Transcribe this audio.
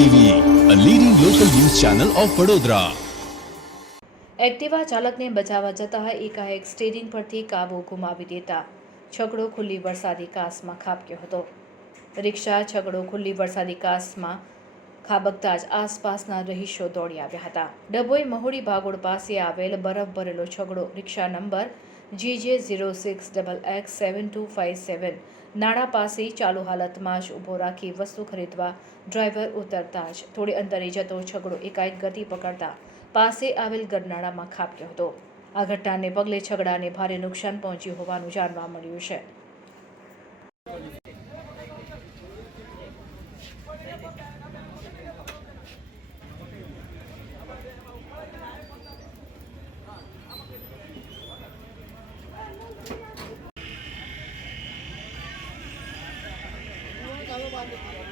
TV a leading local news channel of Vadodara Activa ચાલકને બચાવવા જતા એકાએક સ્ટેરિંગ પરથી કાબુ ગુમાવી દેતા છગડો ખુલ્લી વરસાદી કાસમાં ખાબક્યો હતો. રિક્ષા છગડો ખુલ્લી વરસાદી કાસમાં ખાબકતા જ આસપાસના રહીશો દોડી આવ્યા હતા. ડભોઈ મહુડી ભાગોળ પાસે આવેલ બરફ ભરેલો છગડો rickshaw number GJ zero six double X seven two five seven નાણાં પાસે ચાલુ હાલતમાં જ ઊભો રાખી વસ્તુ ખરીદવા ડ્રાઈવર ઉતરતા જ થોડી અંતરે જતો છગડો એકાએક ગતિ પકડતા પાસે આવેલ ગરનાળામાં ખાબક્યો હતો. આ ઘટનાને પગલે છગડાને ભારે નુકસાન પહોંચ્યું હોવાનું જાણવા મળ્યું છે. ಬಂದಿದ್ದೀರಾ